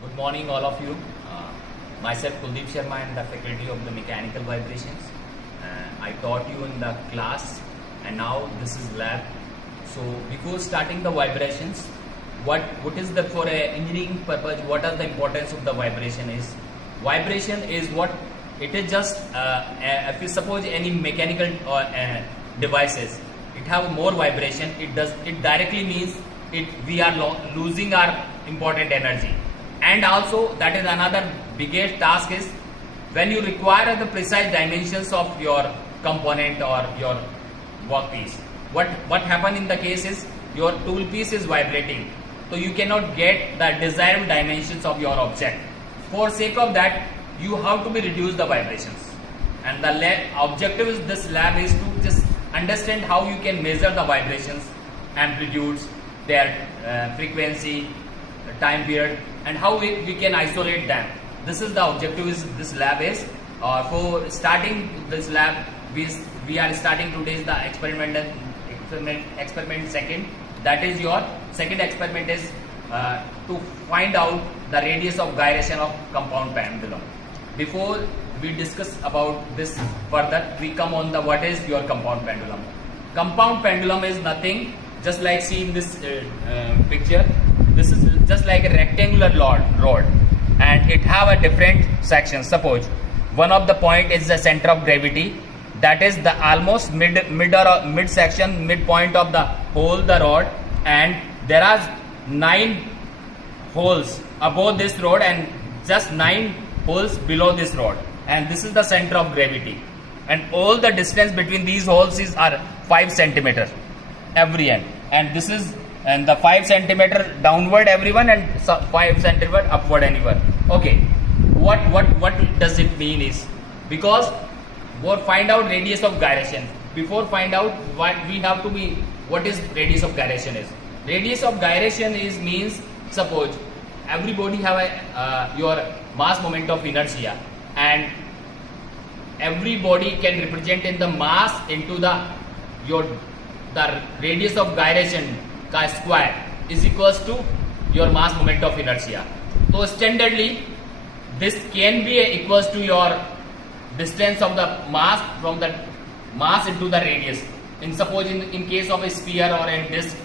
Good morning, all of you. Myself Kuldeep Sharma, I am the faculty of the mechanical vibrations. I taught you in the class, and now this is lab. So before starting the vibrations, what is the for a engineering purpose? What are the importance of the vibration is? Vibration is what it is. Just if you suppose any mechanical or devices, it have more vibration. It directly means we are losing our important energy. And also that is another biggest task is when you require the precise dimensions of your component or your workpiece. What happen in the case is your tool piece is vibrating, so you cannot get the desired dimensions of your object. For sake of that, you have to be reduce the vibrations. And the objective is this lab is to just understand how you can measure the vibrations, amplitudes, their frequency, time period, and how we can isolate them. This is the objective is this lab is. For starting this lab, we are starting today's the experiment second. That is your second experiment is to find out the radius of gyration of compound pendulum. Before we discuss about this further, we come on the what is your compound pendulum. Compound pendulum is nothing, just like see in this picture. This is just like a rectangular rod, and it have a different section. Suppose one of the point is the center of gravity, that is the almost mid section, midpoint of the hole, the rod, and there are 9 holes above this rod and just 9 holes below this rod, and this is the center of gravity, and all the distance between these holes are 5 centimeter every end, and this is and the 5 centimeter downward everyone and 5 centimeter upward anyone. Okay, what does it mean is, because for find out radius of gyration, before find out what we have to be, what is radius of gyration is. Radius of gyration is means, suppose everybody have a your mass moment of inertia, and everybody can represent in the mass into the radius of gyration square is equals to your mass moment of inertia. So standardly this can be equals to your distance of the mass from the mass into the radius. In suppose in case of a sphere or a disc,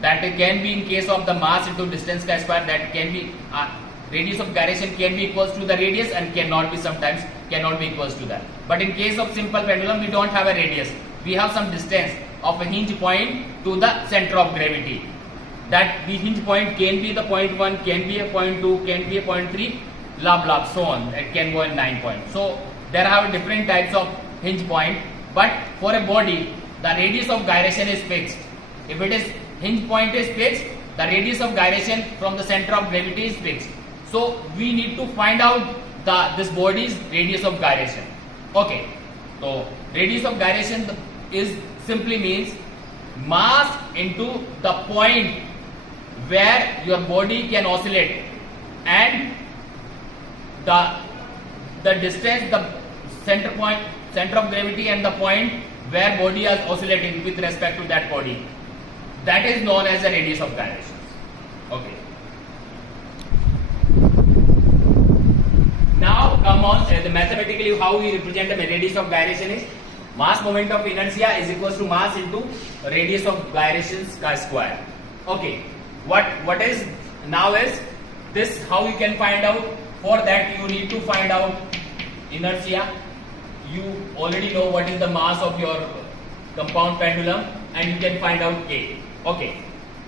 that can be in case of the mass into distance square, that can be radius of gyration can be equals to the radius and cannot be sometimes cannot be equals to that. But in case of simple pendulum, we don't have a radius, we have some distance of a hinge point to the center of gravity. That the hinge point can be the point 1, can be a point 2, can be a point 3, blah blah so on. It can go in 9 points. So there are different types of hinge point, but for a body the radius of gyration is fixed. If it is hinge point is fixed, the radius of gyration from the center of gravity is fixed. So we need to find out this body's radius of gyration. Okay, so radius of gyration is simply means mass into the point where your body can oscillate, and the distance, the center of gravity and the point where body is oscillating with respect to that body, that is known as the radius of gyration. Okay, now come on the mathematically how we represent the radius of gyration is mass moment of inertia is equals to mass into radius of gyration square. Okay, what is now is this how you can find out. For that you need to find out inertia. You already know what is the mass of your compound pendulum, and you can find out K. Okay,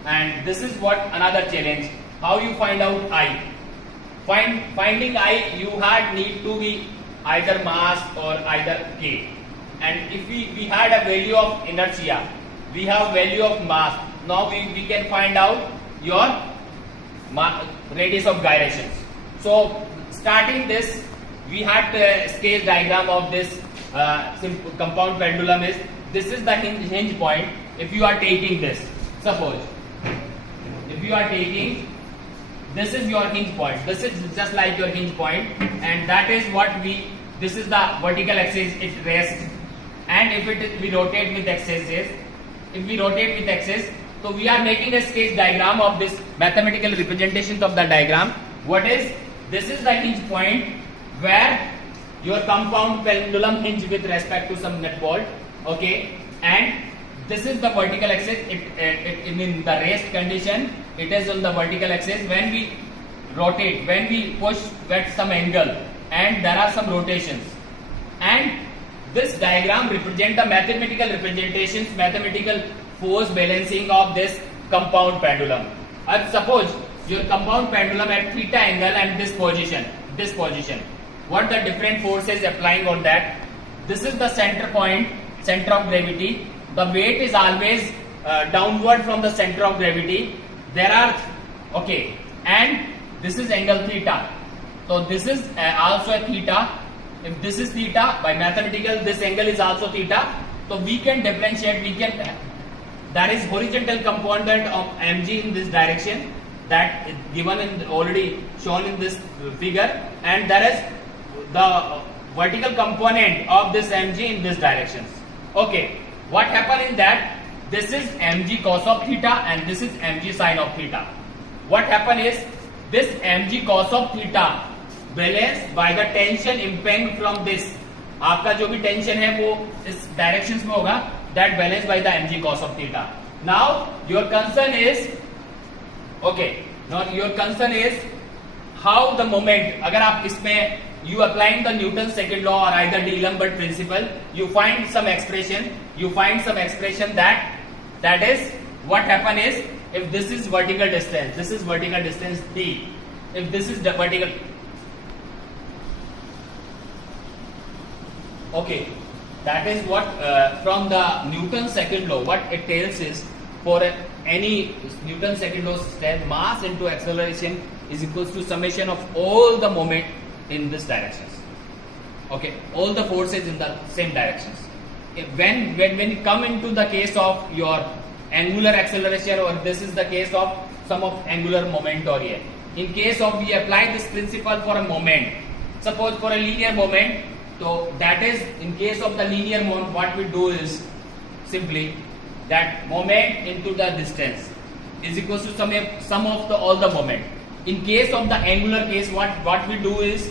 and this is what another challenge, how you find out I. Finding I, you had need to be either mass or either K. And if we had a value of inertia, we have value of mass. Now we can find out your radius of gyration. So starting this, we had a sketch diagram of this compound pendulum is, this is the hinge point. If you are taking this, suppose if you are taking, this is your hinge point, this is just like your hinge point, and that is what this is the vertical axis, it rests. And if we rotate with axis, so we are making a sketch diagram of this mathematical representation of the diagram. What is this? Is the hinge point where your compound pendulum hinge with respect to some nut bolt. Okay, and this is the vertical axis. It in the rest condition, it is on the vertical axis. When we rotate, when we push at some angle, and there are some rotations, and this diagram represent the mathematical representations, mathematical force balancing of this compound pendulum. Suppose your compound pendulum at theta angle and this position. What the different forces applying on that? This is the center point, center of gravity. The weight is always downward from the center of gravity. There are okay, and this is angle theta. So this is also a theta. If this is theta, by mathematical this angle is also theta. So we can differentiate. We can that is horizontal component of mg in this direction, that is given in already shown in this figure, and there is the vertical component of this mg in this direction. Okay, what happened in that? This is mg cos of theta and this is mg sin of theta. What happened is this mg cos of theta balanced by the tension impinging from this. आपका जो भी tension है वो इस directions में होगा, that balanced by the mg cos of theta. Now your concern is okay. Now your concern is how the moment. अगर आप इसमें you applying the Newton's second law or either D'Alembert principle, you find some expression. You find some expression that is what happen is, if this is vertical distance, this is vertical distance d. If this is the vertical, okay, that is what from the Newton's second law. What it tells is, for any Newton's second law says mass into acceleration is equals to summation of all the moment in this directions. Okay, all the forces in the same directions. When you come into the case of your angular acceleration, or this is the case of some of angular moment, or here in case of we apply this principle for a moment, suppose for a linear moment, so that is in case of the linear moment, what we do is simply that moment into the distance is equals to sum of the all the moment. In case of the angular case, what we do is,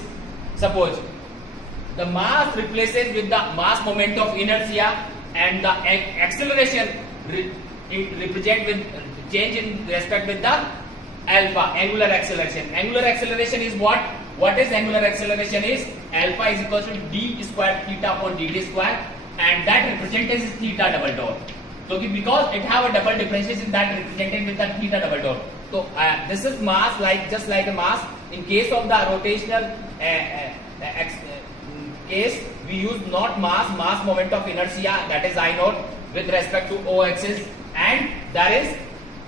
suppose the mass replaces with the mass moment of inertia, and the acceleration represent with change in respect with the alpha, angular acceleration. Angular acceleration is what? What is angular acceleration is? Alpha is equals to d square theta upon dt square, and that represented is theta double dot. So because it have a double differentiation, that represented with the theta double dot. So this is mass, like just like a mass. In case of the rotational case, we use not mass moment of inertia, that is I naught with respect to O axis, and that is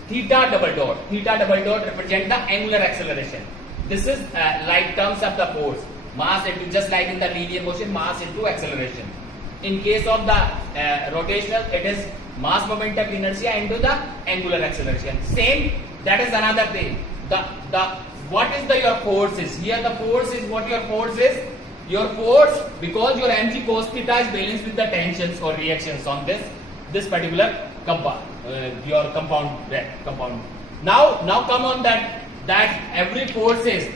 theta double dot. Theta double dot represent the angular acceleration. This is like terms of the force, mass into, just like in the linear motion, mass into acceleration. In case of the rotational, it is mass moment of inertia into the angular acceleration. Same, that is another thing. What is your force is? Here the force is what your force is. Your force, because your mg cos theta is balanced with the tensions or reactions on this particular compound, your compound. Now come on that every force is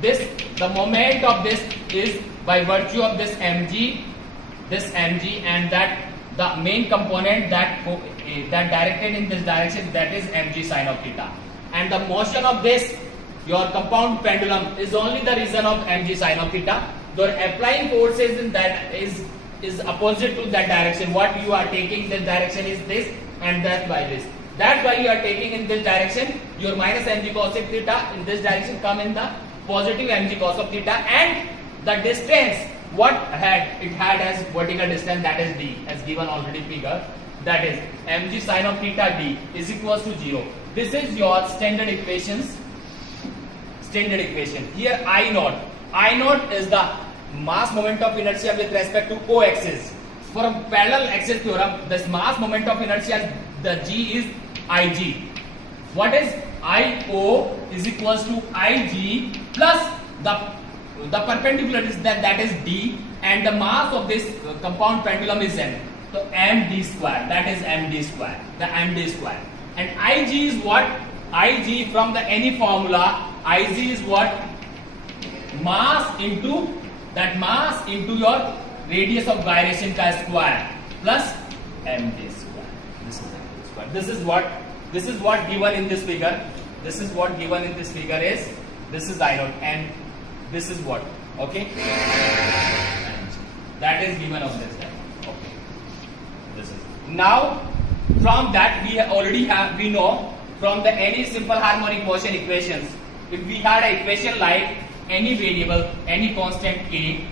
this, the moment of this is by virtue of this mg, and that the main component that directed in this direction, that is mg sin of theta, and the motion of this your compound pendulum is only the reason of mg sin of theta. The applying forces in that is opposite to that direction. What you are taking this direction is this, and that's by this. That's why you are taking in this direction. Your minus mg cos of theta in this direction come in the positive mg cos of theta, and the distance what it had as vertical distance, that is d, as given already figure, that is mg sin of theta d is equals to 0. This is your standard equation. Here I naught is the mass moment of inertia with respect to o-axis. For a parallel axis theorem, this mass moment of inertia, the g is ig. What is io is equals to ig plus the perpendicular is that is d, and the mass of this compound pendulum is m. So md square, that is md square, the md square. And ig is what? Ig from the any formula, ig is what? mass into your radius of gyration का square plus mg square. This is what given in this figure. This is what given in this figure is. This is I naught and this is what? Okay. That is given of this guy. Okay. This is now from that we know from the any simple harmonic motion equations. If we had an equation like any variable, any constant k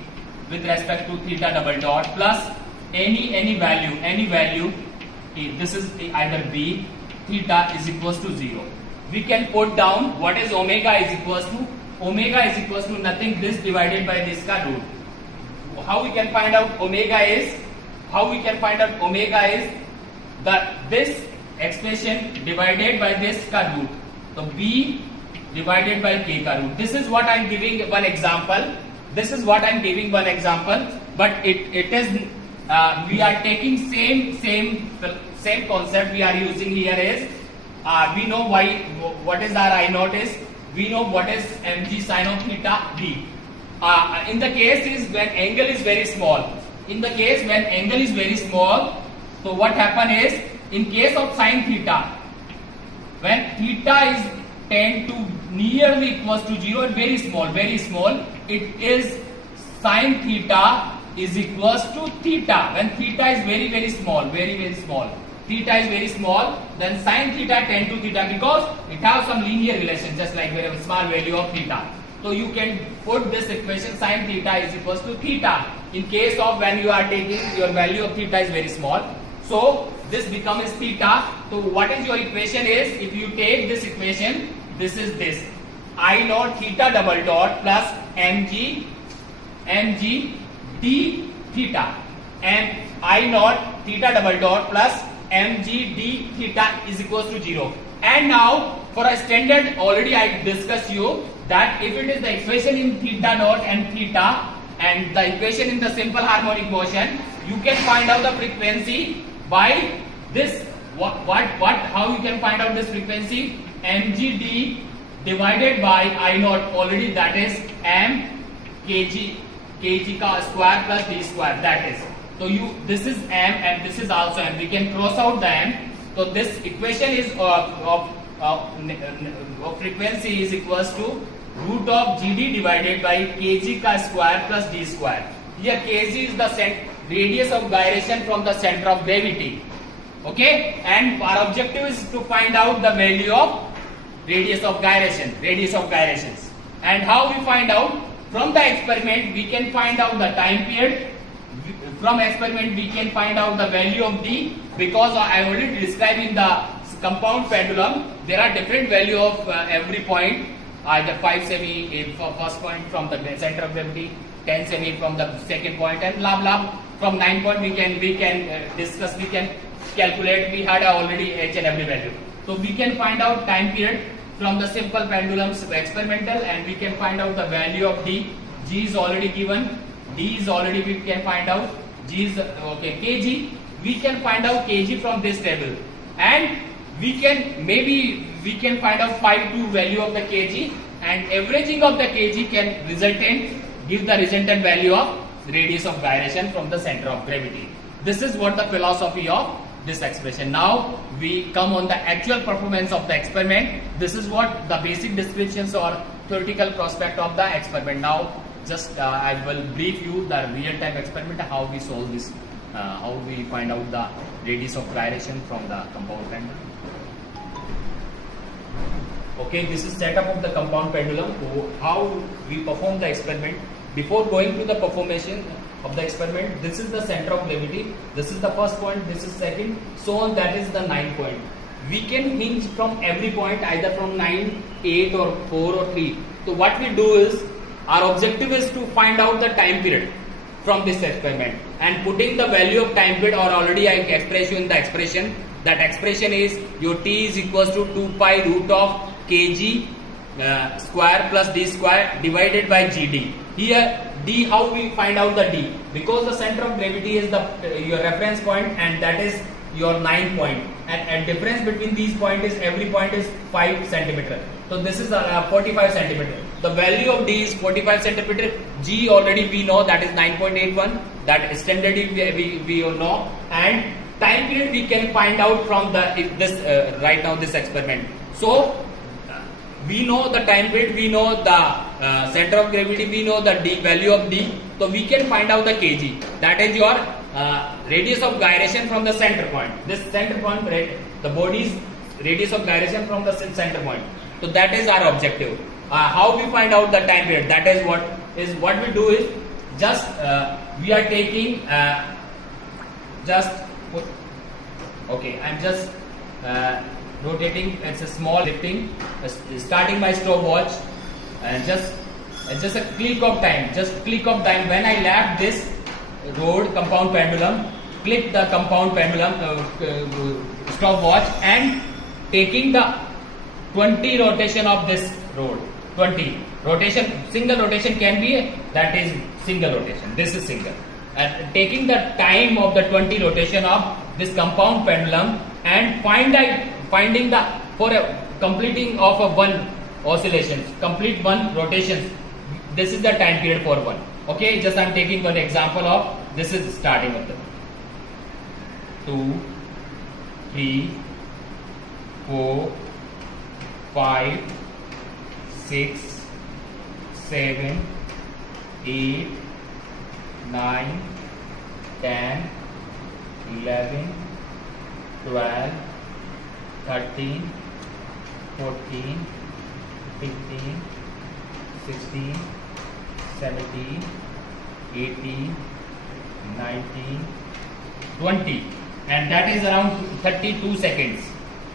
with respect to theta double dot plus any value k, this is either b, theta is equals to 0. We can put down what is omega is equals to nothing this divided by this ka root. How we can find out omega is this expression divided by this ka root. So b divided by k ka root. This is what I am giving one example. But it is we are taking same concept we are using here is we know what is our I naught is. We know what is mg sin of theta d. In the case is when angle is very small. So what happen is in case of sin theta, when theta is tend to nearly equals to 0 and very small, it is sin theta is equals to theta. When theta is very small, theta is very small, then sin theta tend to theta because it has some linear relation, just like very small value of theta. So you can put this equation sin theta is equals to theta in case of when you are taking your value of theta is very small. So this becomes theta. So what is your equation is, if you take this equation, this is this I naught theta double dot plus mg d theta, and I naught theta double dot plus mg d theta is equals to 0. And now for a standard, already I discussed you that if it is the equation in theta naught and theta and the equation in the simple harmonic motion, you can find out the frequency by this. How you can find out this frequency? mgd divided by I naught, already that is m kg ka square plus d square, that is. So this is m and this is also m. We can cross out the m. So this equation is of frequency is equals to root of gd divided by kg ka square plus d square. Here kg is the radius of gyration from the center of gravity. Okay, and our objective is to find out the value of radius of gyrations. And how we find out? From the experiment we can find out the time period. From experiment we can find out the value of d, because I already described in the compound pendulum there are different value of every point, either 5 semi first point from the center of gravity, 10 semi from the second point, and blah blah. From 9 point we can discuss, we can calculate. We had already each and every value. So we can find out time period from the simple pendulums experimental, and we can find out the value of d. G is already given, d is already we can find out, g is okay, kg we can find out kg from this table, and we can find out 5 value of the kg, and averaging of the kg can give the resultant value of radius of gyration from the center of gravity. This is what the philosophy of this expression. Now we come on the actual performance of the experiment. This is what the basic descriptions or theoretical prospect of the experiment. Now just I will brief you the real-time experiment, how we solve this, how we find out the radius of gyration from the compound pendulum. Okay, this is setup of the compound pendulum. How we perform the experiment. Before going to the performance of the experiment, this is the center of gravity, this is the first point, this is second, so on, that is the 9th point. We can hinge from every point, either from 9, 8 or 4 or 3. So what we do is, our objective is to find out the time period from this experiment, and putting the value of time period, or already I express you in the expression. That expression is your t is equals to 2 pi root of kg square plus d square divided by gd. Here d, how we find out the d? Because the center of gravity is your reference point, and that is your 9th point, and difference between these points is every point is 5 centimeter. So this is 45 centimeter. The value of D is 45 centimeter. G already we know that is 9.81. That standard we know, and time period we can find out from right now this experiment. So we know the time period, we know the center of gravity, we know the D value of D. So we can find out the kg. That is your radius of gyration from the center point. This center point, the body's radius of gyration from the center point. So that is our objective. How we find out the time period? That is what we do is just we are taking okay. I'm just rotating. It's a small lifting. Starting my stopwatch and just a click of time. Just click of time. When I left this road compound pendulum, click the compound pendulum stopwatch and taking the 20 rotation of this road. 20 rotation, single rotation can be, that is single rotation. This is single. And taking the time of the 20 rotation of this compound pendulum and finding the for a completing of a one oscillations, complete one rotations. This is the time period for one. Okay, just I'm taking one example of this is starting of the 2, 3, 4, 5, 6, 7, 8, 9, 10, 11, 12, 13, 14, 15, 16, 17, 18, 19, 20, and that is around 32 seconds.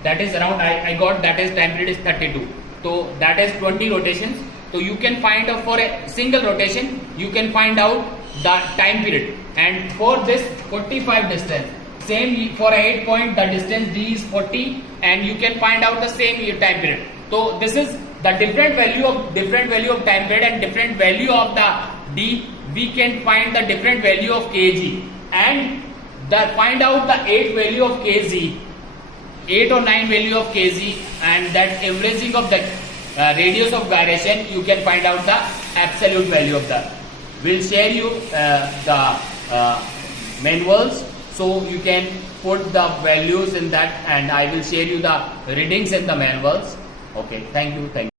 That is around, I got that is time period is 32. So that is 20 rotations. So you can find out for a single rotation, you can find out the time period. And for this 45 distance, same for 8 point, the distance D is 40, and you can find out the same time period. So this is the different value of time period and different value of the D. We can find the different value of kg and find out the 8 value of kg, 8 or 9 value of kg, and that averaging of the radius of gyration, you can find out the absolute value of that. We'll share you the manuals, so you can put the values in that, and I will share you the readings in the manuals. Okay, thank you.